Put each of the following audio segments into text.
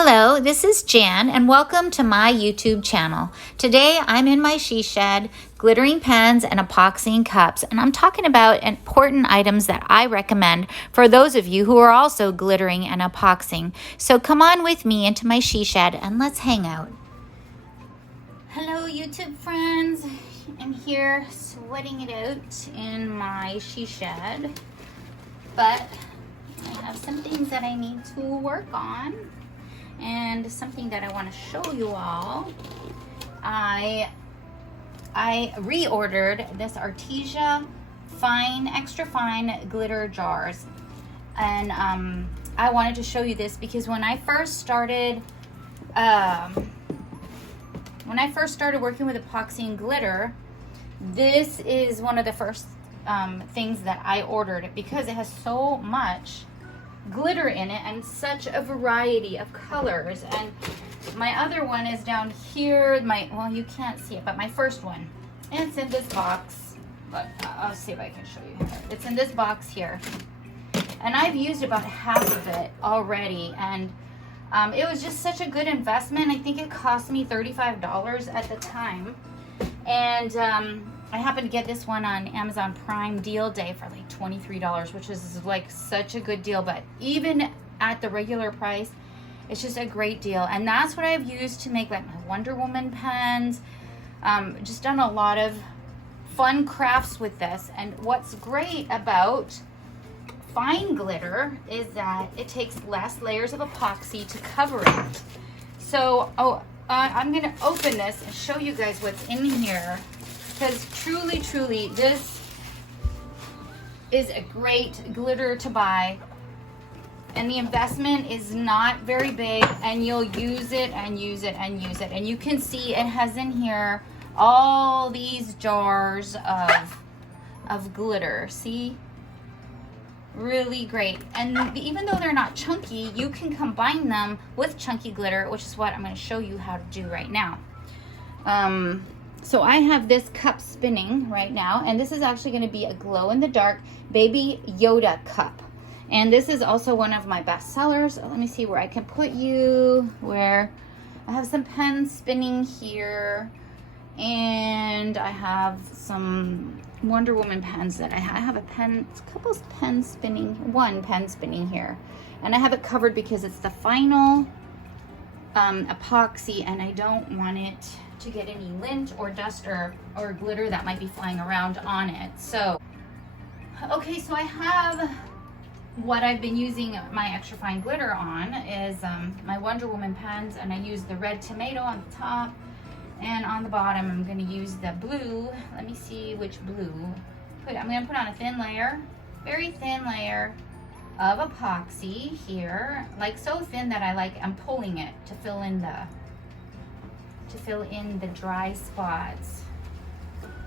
Hello, this is Jan and welcome to my YouTube channel. Today I'm in my she shed, glittering pens and epoxying cups, and I'm talking about important items that I recommend for those of you who are also glittering and epoxying. So come on with me into my she shed and let's hang out. Hello YouTube friends, I'm here sweating it out in my she shed, but I have some things that I need to work on. And something that I want to show you all, I reordered this Artesia extra fine glitter jars, and I wanted to show you this because when I first started working with epoxy and glitter, this is one of the first things that I ordered because it has so much glitter in it and such a variety of colors. And my other one is down here, well, you can't see it, but my first one, and it's in this box, but I'll see if I can show you here. It's in this box here, and I've used about half of it already, and it was just such a good investment. I think it cost me $35 at the time, and I happened to get this one on Amazon Prime deal day for like $23, which is like such a good deal. But even at the regular price, it's just a great deal. And that's what I've used to make like my Wonder Woman pens. Just done a lot of fun crafts with this. And what's great about fine glitter is that it takes less layers of epoxy to cover it. So, I'm gonna open this and show you guys what's in here. Because truly, this is a great glitter to buy. And the investment is not very big, and you'll use it and use it and use it. And you can see it has in here all these jars of glitter. See? Really great. And even though they're not chunky, you can combine them with chunky glitter, which is what I'm going to show you how to do right now. So I have this cup spinning right now, and this is actually going to be a glow-in-the-dark baby Yoda cup. And this is also one of my best sellers. Let me see where I can put you, where I have some pens spinning here, and I have some Wonder Woman pens that I have a couple pens spinning, one pen spinning here. And I have it covered because it's the final epoxy, and I don't want it to get any lint or dust or glitter that might be flying around on it. So, okay, so I have what I've been using my extra fine glitter on is my Wonder Woman pens, and I use the red tomato on the top, and on the bottom I'm going to use the blue. Let me see which blue. I'm going to put on a thin layer, very thin layer of epoxy here, like so thin that I'm pulling it to fill in the dry spots.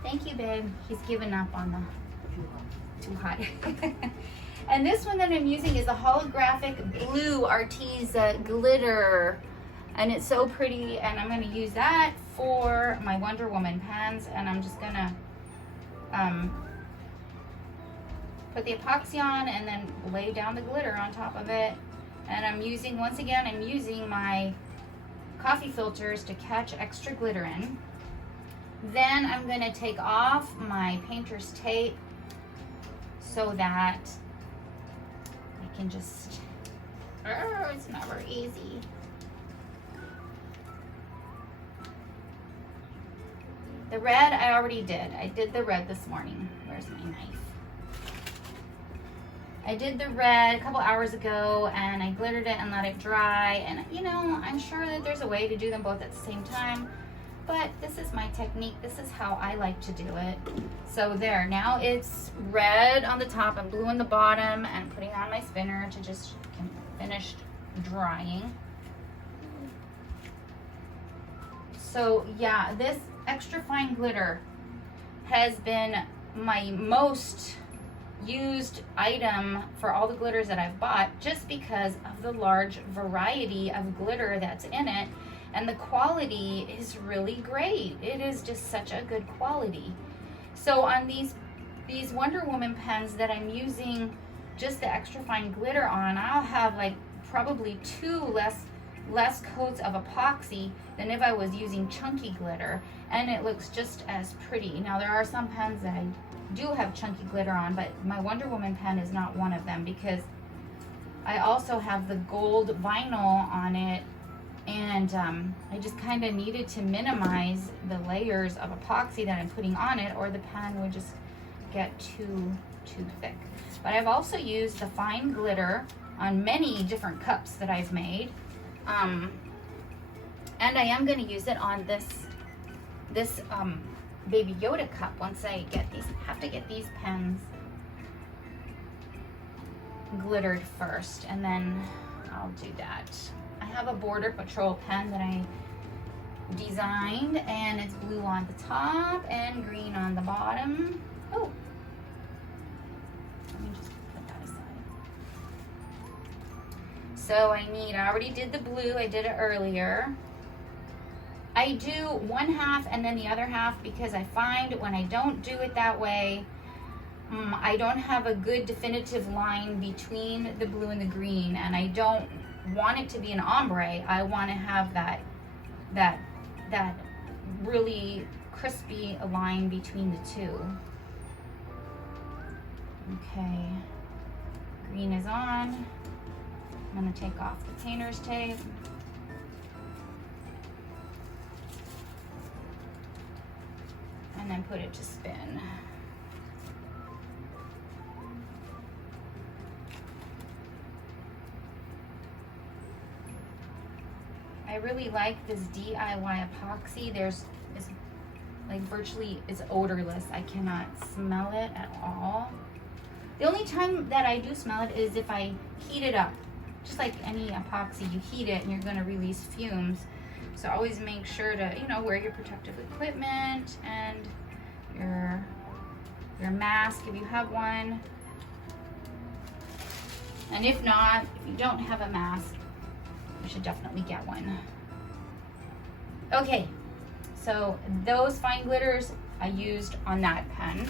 Thank you, babe. He's given up on the too hot. And this one that I'm using is a holographic blue Arteza glitter, and it's so pretty. And I'm going to use that for my Wonder Woman pens, and I'm just gonna put the epoxy on and then lay down the glitter on top of it. And I'm using my coffee filters to catch extra glitter in. Then I'm going to take off my painter's tape so that I can just, it's not very easy. The red I already did. I did the red this morning. Where's my knife? I did the red a couple hours ago, and I glittered it and let it dry. And you know, I'm sure that there's a way to do them both at the same time, but this is my technique. This is how I like to do it. So there, now it's red on the top and blue on the bottom, and putting on my spinner to just finish drying. So yeah, this extra fine glitter has been my most used item for all the glitters that I've bought, just because of the large variety of glitter that's in it, and the quality is really great. It is just such a good quality. So on these Wonder Woman pens that I'm using just the extra fine glitter on, I'll have like probably 2 less less coats of epoxy than if I was using chunky glitter, and it looks just as pretty. Now there are some pens that I do have chunky glitter on, but my Wonder Woman pen is not one of them because I also have the gold vinyl on it, and I just kind of needed to minimize the layers of epoxy that I'm putting on it, or the pen would just get too thick. But I've also used the fine glitter on many different cups that I've made, and I am going to use it on this Baby Yoda cup once I get these. I have to get these pens glittered first, and then I'll do that. I have a Border Patrol pen that I designed, and it's blue on the top and green on the bottom. Oh, let me just put that aside. So I already did the blue, I did it earlier. I do one half and then the other half because I find when I don't do it that way, I don't have a good definitive line between the blue and the green, and I don't want it to be an ombre. I want to have that really crispy line between the two. Okay, green is on. I'm going to take off the painter's tape. And then put it to spin. I really like this DIY epoxy. It's like virtually, it's odorless. I cannot smell it at all. The only time that I do smell it is if I heat it up. Just like any epoxy, you heat it and you're going to release fumes. So always make sure to, wear your protective equipment and your mask if you have one. And if not, if you don't have a mask, you should definitely get one. Okay, so those fine glitters I used on that pen.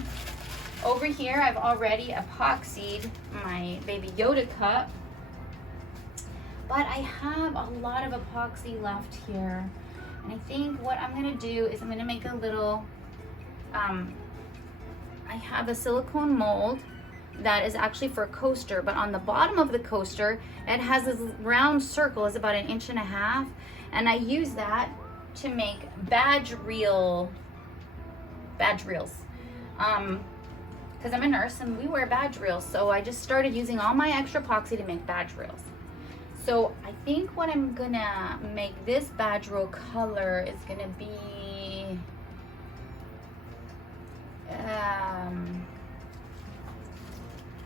Over here, I've already epoxied my Baby Yoda cup. But I have a lot of epoxy left here. And I think what I'm gonna do is I'm gonna make a little, I have a silicone mold that is actually for a coaster, but on the bottom of the coaster, it has this round circle, it's about 1.5 inches, and I use that to make badge reels. Because I'm a nurse and we wear badge reels, so I just started using all my extra epoxy to make badge reels. So I think what I'm gonna make this badge reel color is gonna be,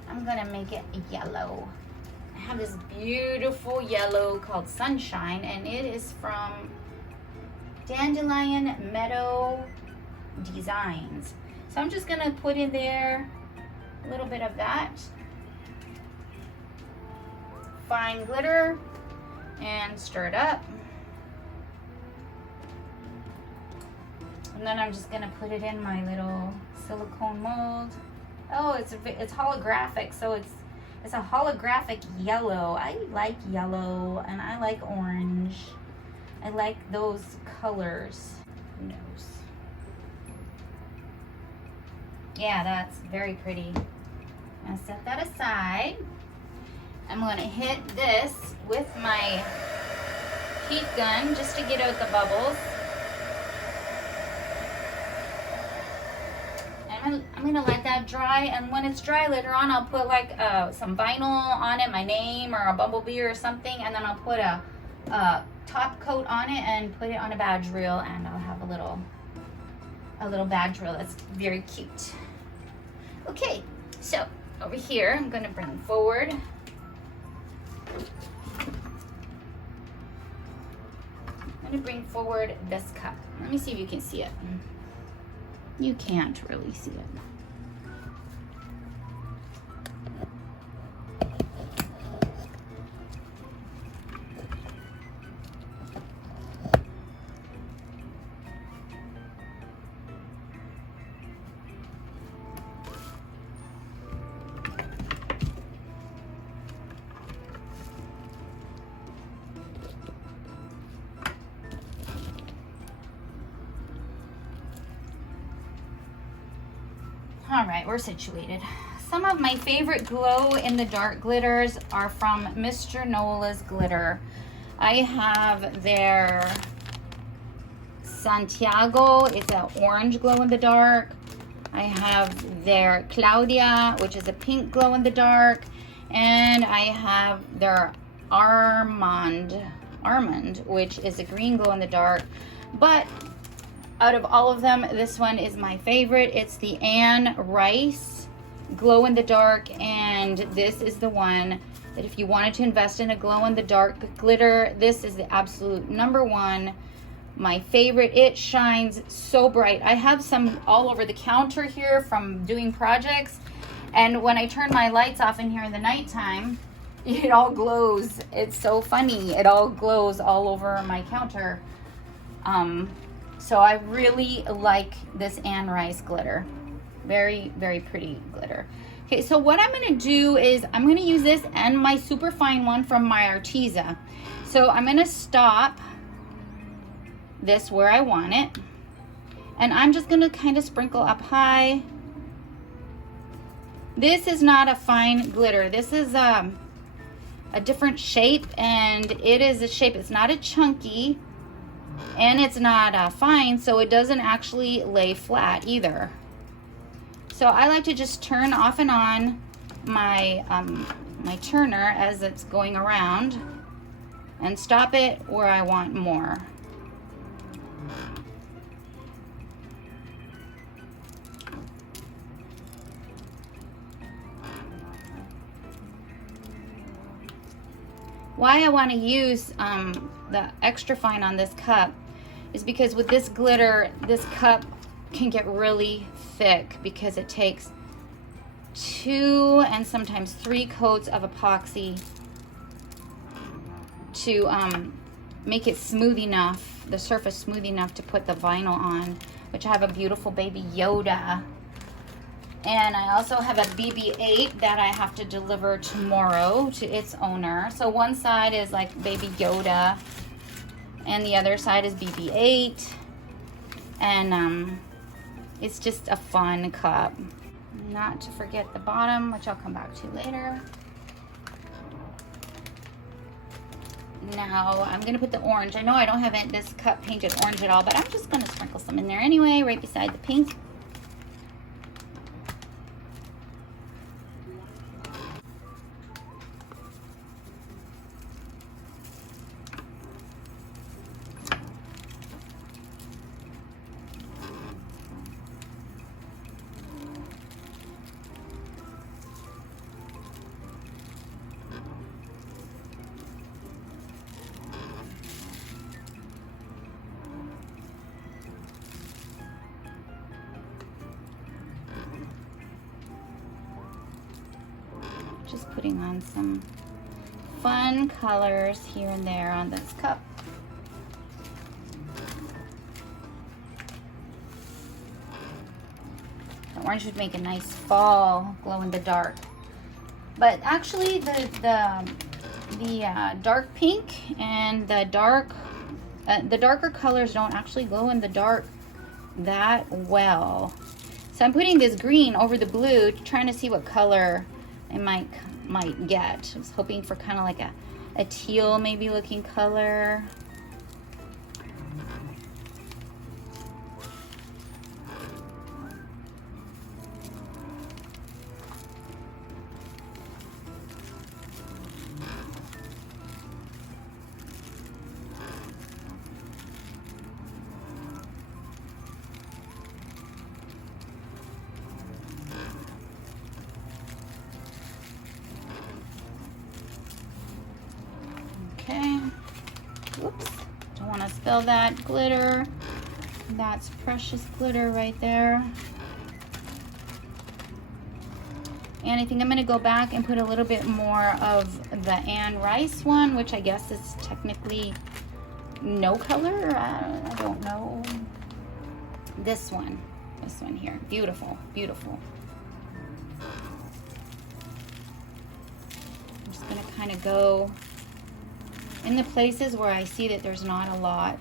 I'm gonna make it yellow. I have this beautiful yellow called Sunshine, and it is from Dandelion Meadow Designs. So I'm just gonna put in there a little bit of that fine glitter and stir it up. And then I'm just gonna put it in my little silicone mold. Oh, it's holographic, so it's a holographic yellow. I like yellow and I like orange. I like those colors. Who knows? Yeah, that's very pretty. I'm gonna set that aside. I'm gonna hit this with my heat gun just to get out the bubbles. And I'm gonna let that dry, and when it's dry later on, I'll put like some vinyl on it, my name or a bumblebee or something, and then I'll put a top coat on it and put it on a badge reel, and I'll have a little badge reel that's very cute. Okay, so over here, I'm gonna bring forward this cup. Let me see if you can see it. You can't really see it. All right, we're situated. Some of my favorite glow in the dark glitters are from Mr. Nola's Glitter. I have their Santiago, it's an orange glow in the dark. I have their Claudia, which is a pink glow in the dark. And I have their Armand, which is a green glow in the dark. But out of all of them, this one is my favorite. It's the Anne Rice glow in the dark, and this is the one that if you wanted to invest in a glow in the dark glitter, this is the absolute #1. My favorite. It shines so bright. I have some all over the counter here from doing projects, and when I turn my lights off in here in the nighttime, it all glows. It's so funny. It all glows all over my counter. So I really like this Anne Rice glitter. Very, very pretty glitter. Okay, so what I'm going to do is I'm going to use this and my super fine one from my Arteza. So I'm going to stop this where I want it. And I'm just going to kind of sprinkle up high. This is not a fine glitter. This is a different shape, and it is a shape. It's not a chunky, and it's not fine, so it doesn't actually lay flat either. So I like to just turn off and on my my turner as it's going around and stop it where I want more. Why I want to use the extra fine on this cup is because with this glitter, this cup can get really thick because it takes 2 and sometimes 3 coats of epoxy to make it smooth enough, the surface smooth enough to put the vinyl on, which I have a beautiful baby Yoda. And I also have a BB-8 that I have to deliver tomorrow to its owner. So one side is like baby Yoda and the other side is BB-8. And it's just a fun cup. Not to forget the bottom, which I'll come back to later. Now I'm gonna put the orange. I know I don't have this cup painted orange at all, but I'm just gonna sprinkle some in there anyway, right beside the pink. Just putting on some fun colors here and there on this cup. The orange would make a nice fall glow in the dark. But actually the dark pink and the darker colors don't actually glow in the dark that well. So I'm putting this green over the blue, trying to see what color I might get. I was hoping for kind of like a teal maybe looking color. Okay, whoops, don't want to spill that glitter. That's precious glitter right there. And I think I'm going to go back and put a little bit more of the Anne Rice one, which I guess is technically no color. I don't know. This one here, beautiful, beautiful. I'm just going to kind of go in the places where I see that there's not a lot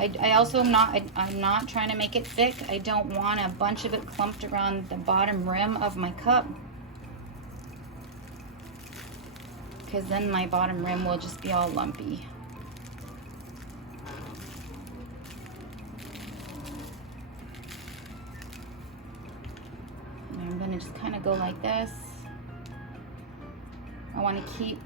I also am not, I'm not trying to make it thick. I don't want a bunch of it clumped around the bottom rim of my cup, because then my bottom rim will just be all lumpy. And I'm gonna just kind of go like this. I want to keep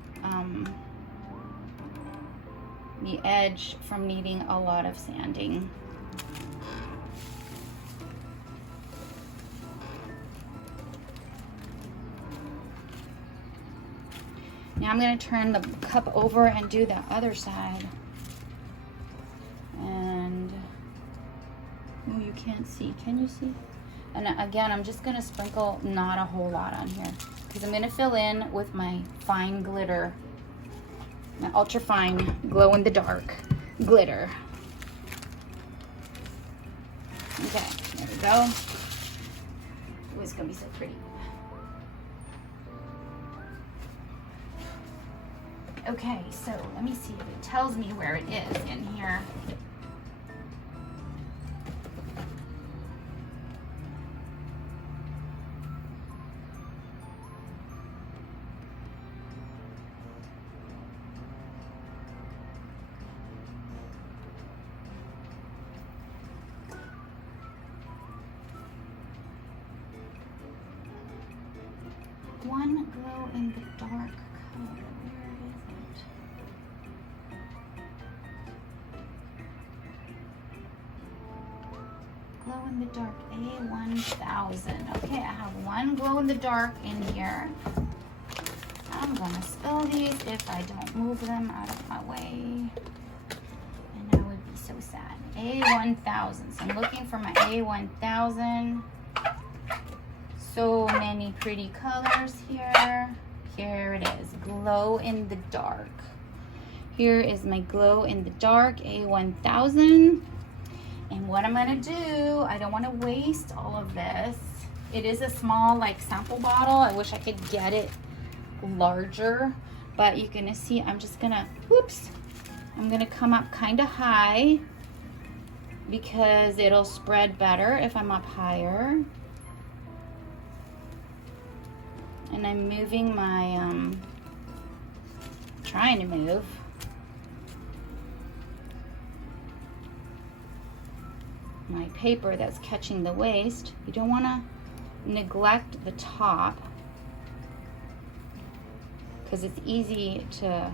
the edge from needing a lot of sanding. Now I'm going to turn the cup over and do the other side. And, oh, you can't see. Can you see? And again, I'm just going to sprinkle not a whole lot on here, because I'm going to fill in with my fine glitter, my ultra fine glow in the dark glitter. Okay, there we go. Oh, it's going to be so pretty. Okay, so let me see if it tells me where it is in here. One glow in the dark color. Where is it? Glow in the dark A1000. Okay, I have one glow in the dark in here. I'm gonna spill these if I don't move them out of my way. And I would be so sad. A1000. So I'm looking for my A1000. So many pretty colors here. Here it is, glow in the dark. Here is my glow in the dark A1000. And what I'm gonna do, I don't wanna waste all of this. It is a small like sample bottle. I wish I could get it larger, but you're gonna see I'm just gonna, whoops, I'm gonna come up kind of high because it'll spread better if I'm up higher. And I'm moving my, trying to move my paper that's catching the waste. You don't want to neglect the top, because it's easy to,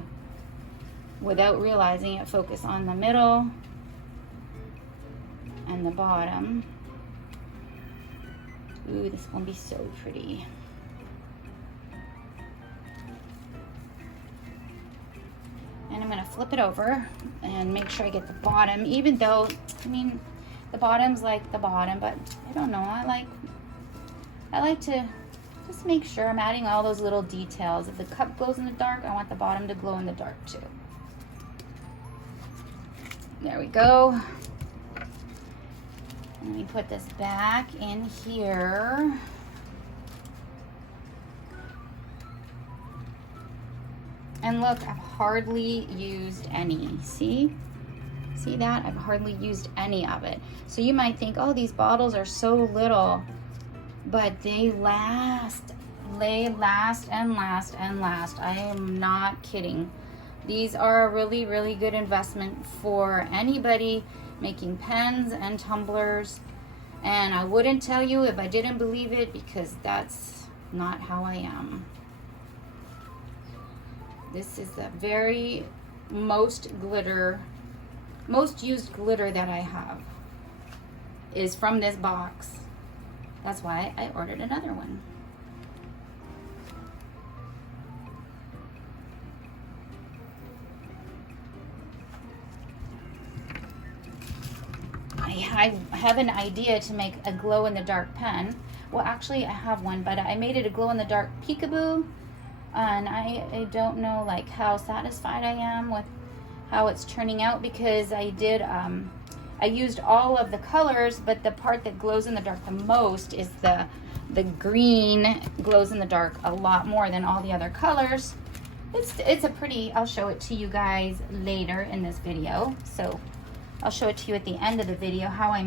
without realizing it, focus on the middle and the bottom. Ooh, this is going to be so pretty. And I'm going to flip it over and make sure I get the bottom, even though, I mean, the bottom's like the bottom, but I don't know, I like to just make sure I'm adding all those little details. If the cup glows in the dark, I want the bottom to glow in the dark too. There we go. Let me put this back in here. And look, I've hardly used any. See? See that? I've hardly used any of it. So you might think, oh, these bottles are so little, but they last. They last and last and last. I am not kidding. These are a really, really good investment for anybody making pens and tumblers. And I wouldn't tell you if I didn't believe it, because that's not how I am. This is the very most used glitter that I have is from this box. That's why I ordered another one. I have an idea to make a glow-in-the-dark pen. Well, actually, I have one, but I made it a glow-in-the-dark peekaboo. And I don't know like how satisfied I am with how it's turning out, because I did I used all of the colors, but the part that glows in the dark the most is the green. Glows in the dark a lot more than all the other colors. It's a pretty, I'll show it to you guys later in this video. So I'll show it to you at the end of the video how I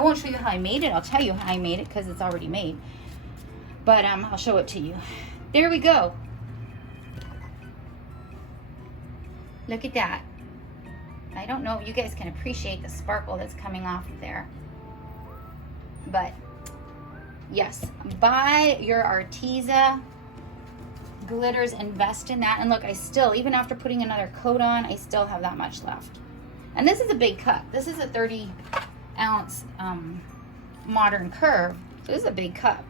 won't show you how I made it. I'll tell you how I made it because it's already made. But I'll show it to you. There we go. Look at that. I don't know if you guys can appreciate the sparkle that's coming off of there. But yes, buy your Arteza glitters, invest in that. And look, I still, even after putting another coat on, I still have that much left. And this is a big cup. This is a 30-ounce modern curve. So this is a big cup.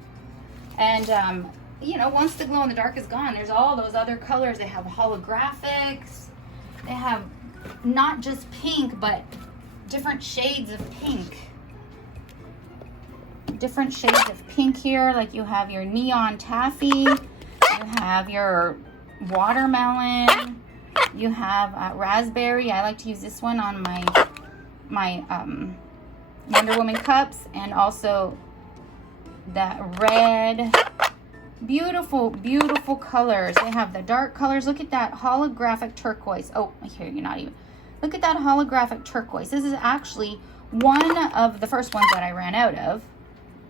And you know, once the glow in the dark is gone, there's all those other colors. They have holographics. They have not just pink, but different shades of pink. Different shades of pink here. Like you have your neon taffy. You have your watermelon. You have raspberry. I like to use this one on my Wonder Woman cups, and also that red. Beautiful, beautiful colors. They have the dark colors. Look at that holographic turquoise. Oh, here you're not even. Look at that holographic turquoise. This is actually one of the first ones that I ran out of.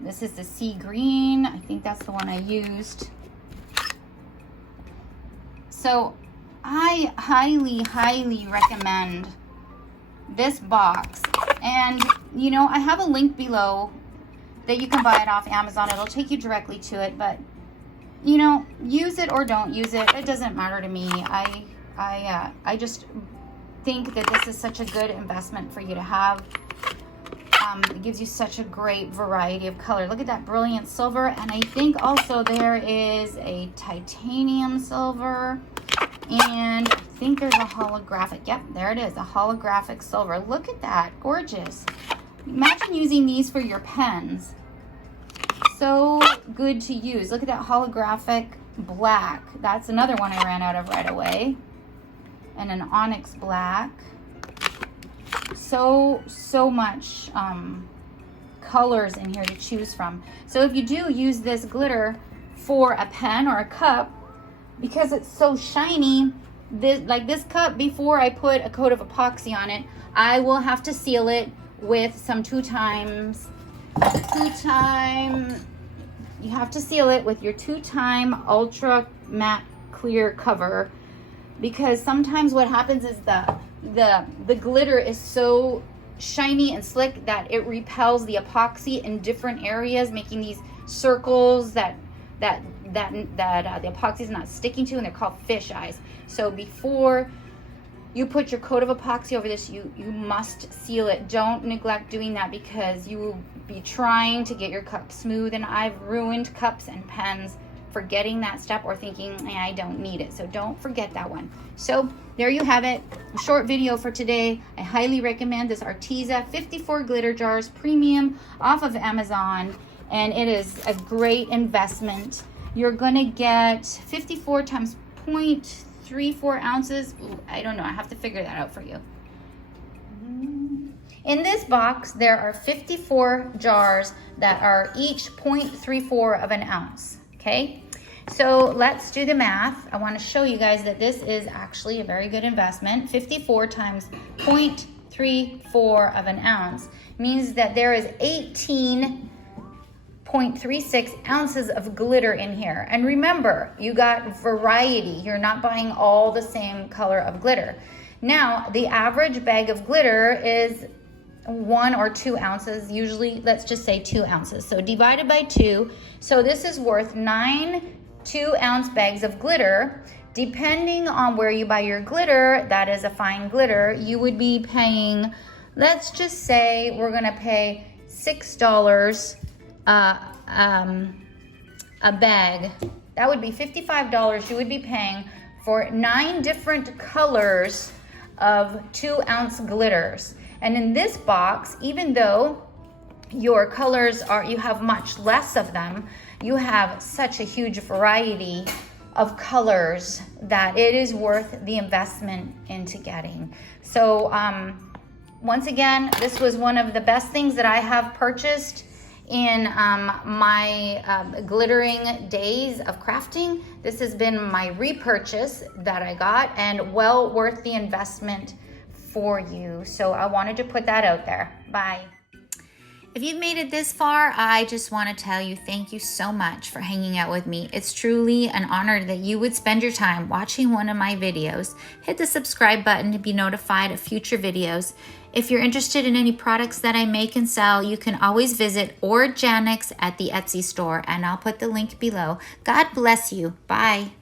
This is the sea green. I think that's the one I used. So I highly, highly recommend this box. And, you know, I have a link below that you can buy it off Amazon. It'll take you directly to it, but you know, use it or don't use it. It doesn't matter to me. I just think that this is such a good investment for you to have. It gives you such a great variety of color. Look at that brilliant silver. And I think also there is a titanium silver. And I think there's a holographic. Yep, there it is. A holographic silver. Look at that. Gorgeous. Imagine using these for your pens. So good to use. Look at that holographic black. That's another one I ran out of right away. And an onyx black. So much colors in here to choose from. So if you do use this glitter for a pen or a cup, because it's so shiny, this cup, before I put a coat of epoxy on it, I will have to seal it with some you have to seal it with your 2-time ultra matte clear cover, because sometimes what happens is the glitter is so shiny and slick that it repels the epoxy in different areas, making these circles that the epoxy is not sticking to, and they're called fish eyes. So before you put your coat of epoxy over this, you must seal it. Don't neglect doing that, because you will be trying to get your cup smooth, and I've ruined cups and pens forgetting that step or thinking, I don't need it. So don't forget that one. So there you have it. A short video for today. I highly recommend this Arteza 54 glitter jars premium off of Amazon, and it is a great investment. You're gonna get 54 times 0.34 ounces. Ooh, I don't know, I have to figure that out for you. In this box, there are 54 jars that are each 0.34 of an ounce, okay? So let's do the math. I wanna show you guys that this is actually a very good investment. 54 times 0.34 of an ounce means that there is 18.36 ounces of glitter in here. And remember, you got variety. You're not buying all the same color of glitter. Now, the average bag of glitter is 1 or 2 ounces, usually let's just say 2 ounces. So divided by 2, so this is worth 9 2-ounce bags of glitter. Depending on where you buy your glitter, that is a fine glitter, you would be paying, let's just say we're gonna pay $6 a bag. That would be $55 you would be paying for 9 different colors of 2-ounce glitters. And in this box, even though your colors you have much less of them, you have such a huge variety of colors that it is worth the investment into getting. So once again, this was one of the best things that I have purchased in my glittering days of crafting. This has been my repurchase that I got, and well worth the investment for you. So I wanted to put that out there. Bye. If you've made it this far, I just want to tell you thank you so much for hanging out with me. It's truly an honor that you would spend your time watching one of my videos. Hit the subscribe button to be notified of future videos. If you're interested in any products that I make and sell, you can always visit Organics at the Etsy store, and I'll put the link below. God bless you. Bye.